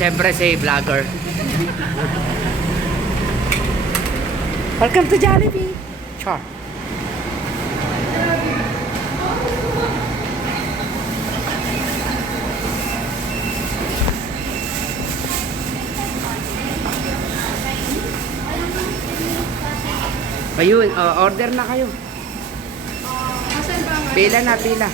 Siyempre si vlogger. Welcome to Jollibee. Char. Ayun, order na kayo. Pila na, pila.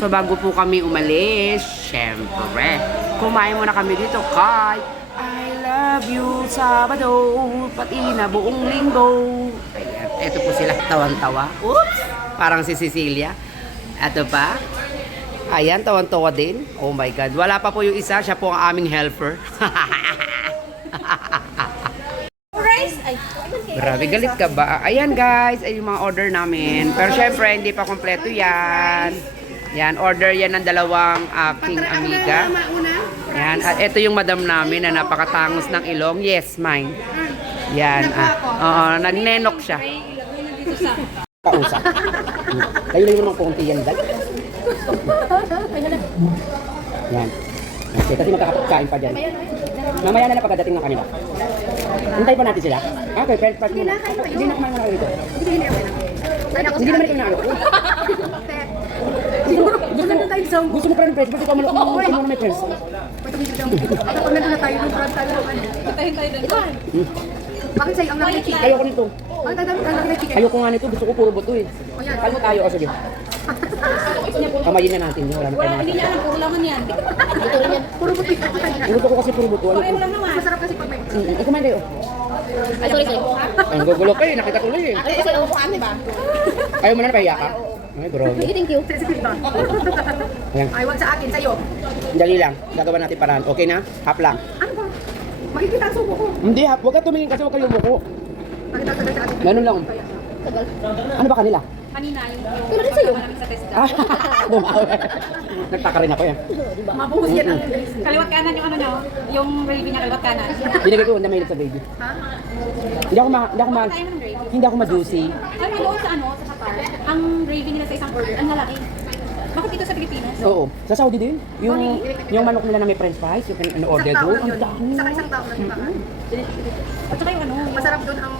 So bago po kami umalis, syempre, kumain muna kami dito kay I Love You Sabado, pati na buong linggo. Ayan, eto po sila, tawan-tawa. Oops! Parang si Cecilia. Eto pa. Ayan, tawan-tawa din. Oh my God. Wala pa po yung isa, siya po ang aming helper. Grabe, galit ka ba? Ayan guys, ay yung mga order namin. Pero syempre, hindi pa kompleto yan. Yan, order yan ng dalawang aking amiga. Yan, at ito yung madam namin na napakatangos ng ilong. Yes, mine. Yan, nagnenok siya. Kausap. Kayo lang yung mga konti yan, dal. Yan. Okay, kasi magkakapagkain pa dyan. Mamaya na lang pagdating ng kanila. Hintay pa natin sila. Okay, french fries muna. Hindi na kumain muna kayo dito. Hindi naman ikaw na ano. Gusto mo pa rin french fries. Ikaw mo na may french. Pag nandun na tayo, yung front tayo. Itahin tayo dito. Bakit sa'yo ang nakita chicken? Ayoko nito. Bakit ang nakita chicken? Ayoko nga nito. Gusto ko puro buto eh. Kalmo tayo. O sige. Kamayin na natin yun. Wala na tayo Hindi niya alam kung ulaman yan. Puro buto yung gusto ko kasi puro buto. Pakain mo lang naman. masarap kasi pag may... Kumain kayo. Ay, sorry. Ang gugulo kayo. Nakita tuloy eh. Ay, kasi upuan, di ba? Ayaw mo na napahiya ka? Ay, bro. Thank you. Sensitive ba? Ayan. Ay, wag sa akin, sa'yo. Dali lang. Gagawa natin paraan. Okay na? Half lang. Ano ba? Makikita ang subo ko. Hindi, half. Huwag ka tumingin kasi huwag kayo umuko. Nakita sa akin. Ganun lang. Tagal. Ano ba kanila? Kanina, yung Pero din sa'yo. namin sa testa. Bumawi. Nagtaka rin ako yan. Mabuhos yan ang... Kaliwat kanan yung ano nyo, yung gravy niya kaliwat kanan. Binigay ko na mahilig sa baby. Ha? Hindi ako Tayo ng gravy. hindi ako ma-juicy. Alam mo doon sa ano, sa Qatar, ang gravy nila sa isang order, ang lalaki. Bakit dito sa Pilipinas? Oo. Sa Saudi din. Yung manok nila na may french fries, yung order Isang tao doon. lang Ang yun. dami. Saka isang tao lang yun. At saka yung ano, Masarap doon ang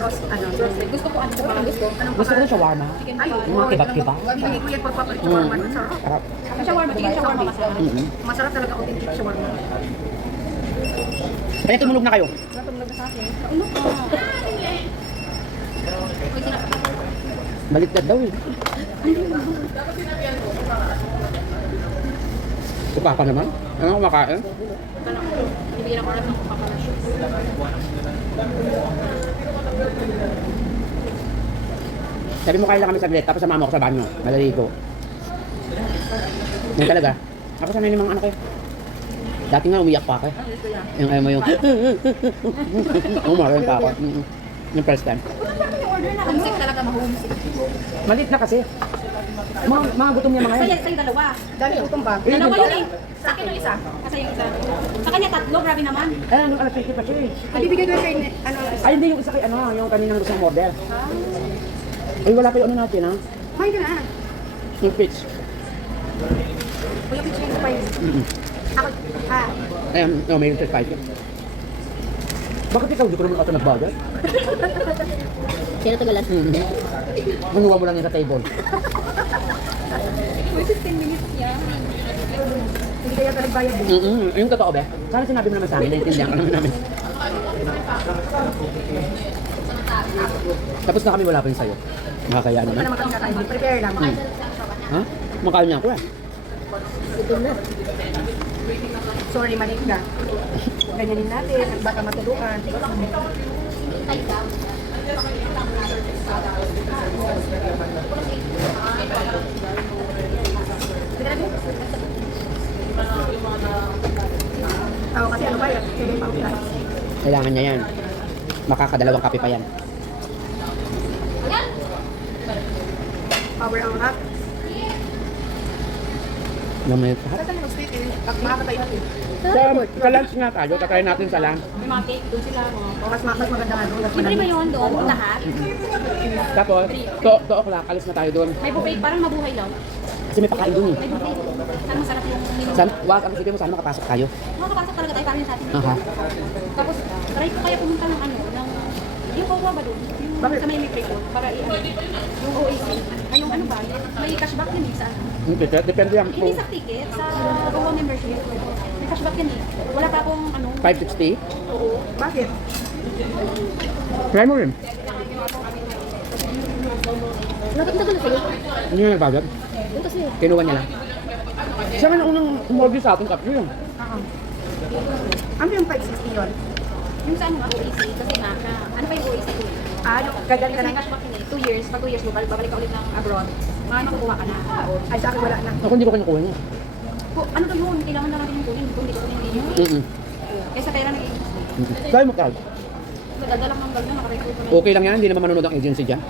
roast, ano, roasted. gusto ko ano, parang gusto. Anong Gusto ko ng shawarma. Ay, Yung mga kebab-kebab. Hindi ko yan pagpapalit shawarma. Masarap. Sarap. Ang shawarma, chicken shawarma masarap. Masarap talaga authentic shawarma. Kaya tumulog na kayo. Natulog na sa akin. Ano ka? Uy, Baliktad daw eh. Suka pa naman. Ano kumakain? Bibigyan ako ng papalasyo. Sabi mo kaya lang kami saglit, tapos samahan mo ako sa banyo. Malaligo. Yan talaga. Ako sanay ng mga anak ko. Dati nga umiyak pa ako. Yung ayaw mo yung... Umarin pa ako. Yung first time. Homesick talaga, ma-homesick. Malit na kasi. Mga gutom niya mga yan. Sa'yo dalawa. Dahil utong ba? Dalawa yun eh. Sa akin yung isa. Kasi yung isa. Sa kanya tatlo, grabe naman. Eh, anong alas 50 pa siya eh. Ay, bibigay ko yung kay, ano, Ay, hindi yung isa kay ano, yung kaninang gusto mong order. Ay, wala pa yung ano natin ha. may ka na. Yung pitch. Kuya, pitch ko pa yun. Ako, ha? Ayun, no, may yung spice. Bakit ikaw, di ko naman ako nagbagal? Sino tagalan? Manuwa mo lang yung sa table. Uy, 15 minutes yan. Hindi kaya ka nagbayad din. Yung totoo ba? Sana sinabi mo naman sa amin, naiintindihan ka naman namin. Tapos na kami, wala pa yung sayo. Makakaya Hindi naman. pa naman kami kakain. Prepare lang. Ha? Makain niya ako eh. Sorry, maliit ka. Ganyanin natin at baka matulukan. Tao kasi ano ba yan? Kailangan niya yan. Makakadalawang kape pa yan. Power ang hap. Namay pa. Saan tayo mag-stay? Makakatay natin. Sa lunch nga tayo, tatry natin sa lunch. May mga cake, doon sila. Mas maganda nga doon. Siyempre ba yun doon? Lahat? Tapos, 2 o'clock, alis na tayo doon. May buffet, parang mabuhay lang. Kasi Kasi may pakain dun eh. May buffet. Sana masarap yung menu. Wag, ang sige mo, sana makapasok tayo. Makakapasok talaga tayo parang sa atin. Aha. Tapos, try ko kaya pumunta ng ano, ng yung Kawa ba doon? Yung Bakit? sa may Microcon, para yung OAC. Ay, yung ano ba? May cashback yun eh sa ano. Hindi, depende yan. Hindi sa ticket, sa Kawa membership. May cashback yun eh. Wala pa akong ano. 560? Oo. Bakit? Try mo rin. Nakita ko na sa'yo. Hindi na nagbagal. Yung kasi. Kinuha niya lang. Siya nga na unang umorder sa atin, kapyo yun. Ano yung 560 yun? Yung sa ano nga, OAC. Kasi nga, ano pa yung OAC ko? Ano? Gagal Kasi ka na. may cashback yun eh. 2 years. Pag 2 years mo, babalik ka ulit ng abroad. Mga makukuha ka na. Ay, sa akin wala na. Ako hindi ko kinukuha niya. Ano to yun? Kailangan lang natin yung kunin. Kung hindi ko kunin yun. Mm-mm. Kaysa pera nag Try mo, Carl. Nagdadalang ng gagawin, nakarecord ko na. Okay lang yan, hindi naman manonood ang agency dyan.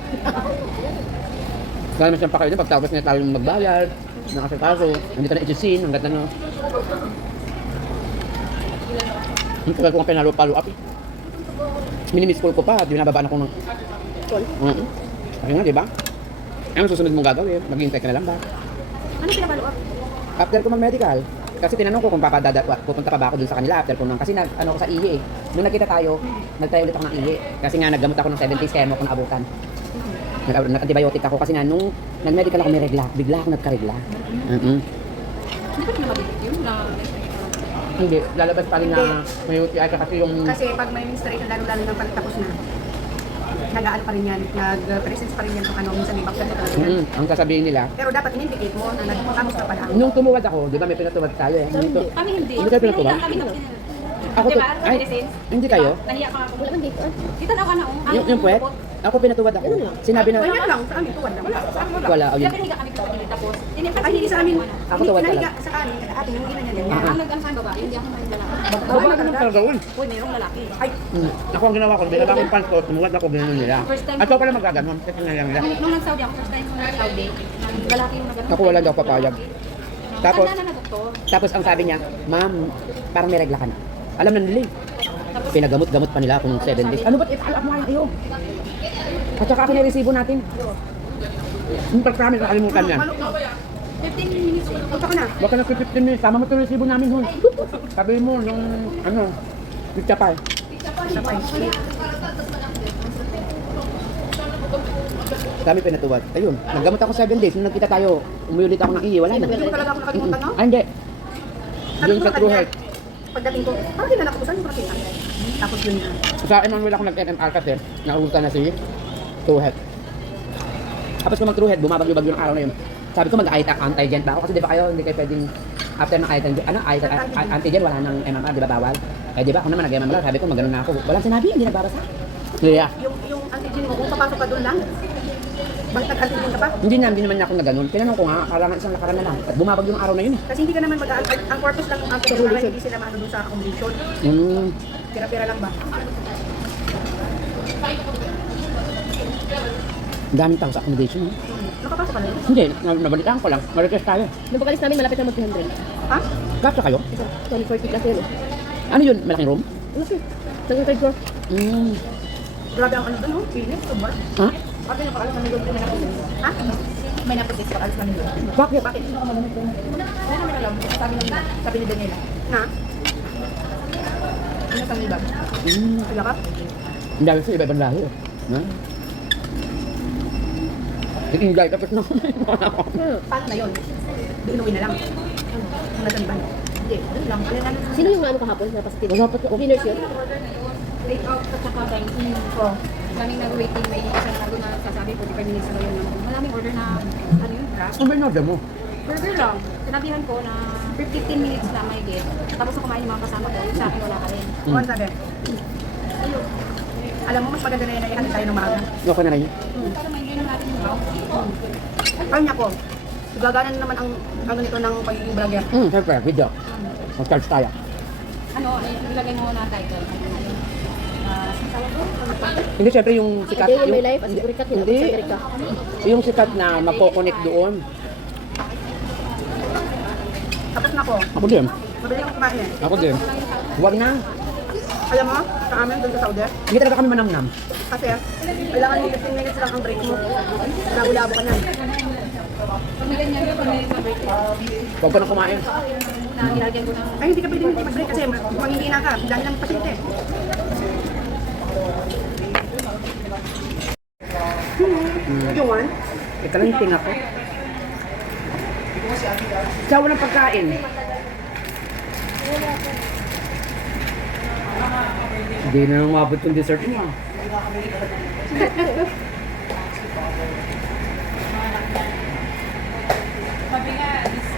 Kaya naman siyang pakain na pagtapos niya tayo magbayad, nakasikaso, nandito na agency, hanggat ano. Yung tagal ko nga pinalo-palo up eh. Minimiss call ko pa, di binababaan ako ng call. Kaya nga, di ba? Ano susunod mong gagawin? Maghihintay ka na lang ba? Ano pinapalo up? After ko mag-medical, kasi tinanong ko kung pupunta pa ba ako dun sa kanila after ko kasi ano ko sa ihi eh. Nung nagkita tayo, nagtayo ulit ako ng ihi. Kasi nga naggamot ako ng 70s kaya mo ako naabutan. Nag-antibiotic ako kasi nga nung nag-medical ako may regla, bigla ako nagka-regla. Hindi ko na mabilit yun na... Hindi, lalabas pa rin na may UTI kasi yung... Kasi pag may menstruation, lalo-lalo na pag tapos na, nag-aano pa rin yan, nag-presence pa rin yan kung ano, minsan may bakter talaga yan. Ang sasabihin nila, Pero dapat in-indicate mo na nagpapamos ka pala. nung tumuwad ako, di ba may pinatuwad tayo eh. Dito. Kami hindi. Hindi kayo pinatuwa? Kami tapos Ako to, diba? ay, Medicines? hindi kayo? Nahiya ka ako. Wala man dito. Dito na ako na. Yung puwet? Ako pinatuwad ako. Sinabi na, Ganyan lang, sa amin, tuwan lang. Wala, sa amin wala. wala, Kaya ayun. pinahiga kami sa pagilid tapos. Ay, hindi sa amin. Ako Hindi tuwan pinahiga sa amin, ate, hindi na niya ganyan. Ang nag-ano sa babae, hindi ako may lalaki. Babae naman talaga yun. Uy, mayroong lalaki. Ay, Ako ang ginawa ko, binaba ko yung pants ko, tumuwad ako, gano'n nila. First time. At ako pala magaganon, kasi nga lang nila. Nung nag-Saudi ako, first time ko nag-Saudi, lalaki yung nag-ano. Ako wala daw papayag. Tapos, Tanda na doktor. tapos ang sabi niya, ma'am, parang may regla ka na. Alam na nila eh. Pinagamot-gamot pa nila ako ng 7 days. Ano ba't alam mo kayo? At saka akin resibo natin. Yung pag-promise, nakalimutan niya. 15 minutes ko. punta ka na. Baka na 15 minutes, tama mo ito resibo namin hon. Sabi mo, yung ano, pizza pie. Sa pa. Dami pinatuwad. Ayun, naggamot ako 7 days. Nung nagkita tayo, umuulit ako ng ihi, wala na. Hindi mo talaga ako nakalimutan, no? Ah, hindi. Yun sa True Health. Pagdating ko, parang hindi na nakubusan yung protein. Tapos yun na. Sa Emmanuel ako nag-NMR kasi, nauutan na si True Health. Tapos kung mag-True Health, bumabagyo-bagyo ng araw na yun. Sabi ko mag-antigen ba ako? Kasi di ba kayo, hindi kayo pwedeng after ng antigen, wala nang MMR, di ba bawal? Eh di ba ako naman nag-MMR, sabi ko magano'n na ako. Walang sinabi, hindi nagbabasa. Yeah. Yung antigen mo, kung papasok ka doon lang, bakit nag-antigen ka pa? Hindi naman niya ako nagano'n. Tinanong ko nga, akala nga isang lakaran na lang. At bumabagyo ng araw na yun eh. Kasi hindi ka naman ang purpose lang ng antigen para hindi sila maano doon sa accommodation. Pira-pira lang ba? Ang daming tao sa accommodation. Eh. Nakapasok ka na yun? Hindi, nabalitaan ko lang. Marites tayo. Nung pag-alis namin, malapit na mag-200. Ha? Kasya kayo? 140 plus yun. Ano yun? Malaking room? Ano siya? Naging third floor. Grabe ang ano doon, no? Pinis, sobar. Ha? Bakit yung pakalas namin doon? May napusin. Ha? May napusin, pakalas namin doon. Bakit? Bakit? Hindi naman doon. Wala namin alam. Sabi ni Daniela. Na? Ano sa nila? Kaya ka? Ang dami sa iba-ibang lahi. Ha? Nag-enjoy tapos na Paano na yun? Di inuwi na lang. Ano nasa iba? Hindi, doon lang. Sino yung ano kahapon na pasitid? Wala pa siya. Cleaners yun? Late out at saka banking. Oo. Maraming nag-waiting, may isa na doon na sasabi 45 minutes na yun. Maraming order na, ano yun, craft. Ano ba yung order mo? Burger lang. Sinabihan ko na 15 minutes na may get. Tapos na kumain yung mga kasama ko, yung sa akin wala ka rin. Ano sabi? Ayun. Alam mo, mas maganda na yun tayo ng maaga. Okay na rin yun. Para may ganun natin yung mouth. Ay, nako. Gagana na naman ang ano nito ng pagiging vlogger. Siyempre, video. Mag-charge tayo. Ano, ilagay mo na title. Tawag ko? Hindi, siyempre yung sikat. Day in my Yung, life, as Amerika, hindi. Yung sikat na magkoconnect doon. Tapos nako. Ako din. Mabili akong kumain eh. Ako din. Huwag na. Alam mo, sa amin doon sa Saudi, Hindi talaga kami manamnam. kasi kailangan mo 15 minutes lang ang break mo. Labo-labo ka na. Pag may ganyan, pag may birthday, Huwag ka na kumain. na nilagyan ko ng... Ay, hindi ka pwedeng mag-break kasi manghihina ka dahil lang pasyente. Yung one? Ito lang yung tinga ko. Siya walang pagkain. Hindi na nang mabot yung dessert mo.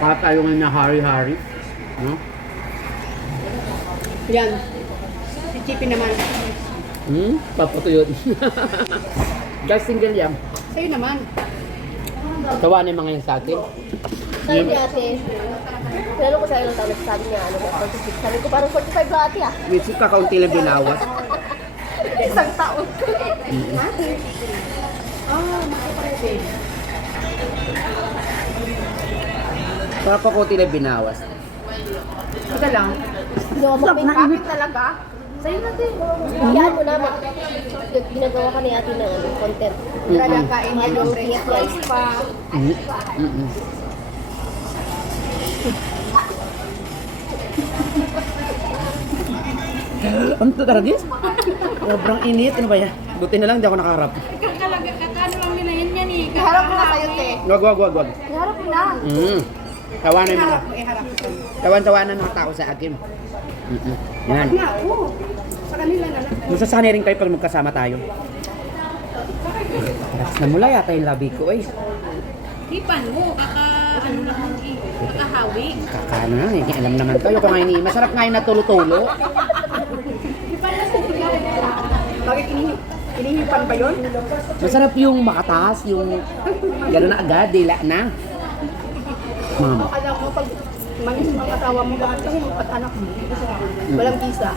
Parang tayo ngayon na hari-hari. No? Yan. Si Chippy naman. Papatuyod. Guys, single yan. Sa'yo naman. Tawanin mga yan sa akin. Sabi ni ate, pero ko sa ilang taon nagsasabi niya, ano ba, 46. Sabi ko parang 45 ba ate ah? Which is kakaunti lang binawas. Isang taon. Parang kakaunti lang binawas. Ika lang. Bakit talaga? Sa'yo natin. Yan mo naman. Ginagawa ka ni ate ng ano, content. Talaga kain yan Ano, ng yes, french yes. pa. Ano to talaga? Sobrang init. Ano ba yan? Buti na lang hindi ako nakaharap. Kakano lang nila yan eh. Harap mo na sa'yo, te. Wag. Harap mo na. Tawanan mga. Harap mo, harap mo. Tawanan mga tao sa akin. Yan. Nga, oo. Sa kanila na lang. Masasanay rin kayo pag magkasama tayo. Namula yata yung labi ko eh. Hipan mo, ano lang eh. Kakahawig. Kakano na, eh. Alam naman tayo kung ngayon eh. Masarap nga yung natulo-tulo. Bakit inihipan ba yun? Masarap yung makataas, yung gano'n na agad, dila na. Mama. Alam mo, pag mangis mga asawa mo, bakit kasi magpatanak mo? Walang visa.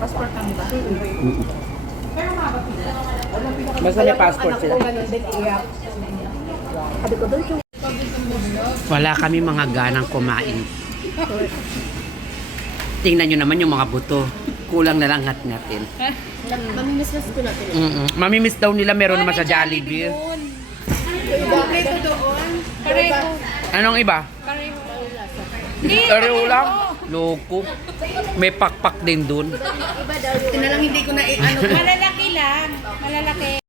Passport kami ba? Basta may passport Anak sila. ko ganun din, iyak. Sabi ko doon, yung Wala kami mga ganang kumain. Tingnan nyo naman yung mga buto. Kulang na lang ngat-ngatin. Mamimiss ko natin. Mamimiss daw nila meron naman sa Jollibee. Kompleto doon. Pareho. Anong iba? Pareho. Pareho lang. Loko. May pakpak din dun. Iba daw yung na lang hindi ko na ano. Malalaki lang. Malalaki.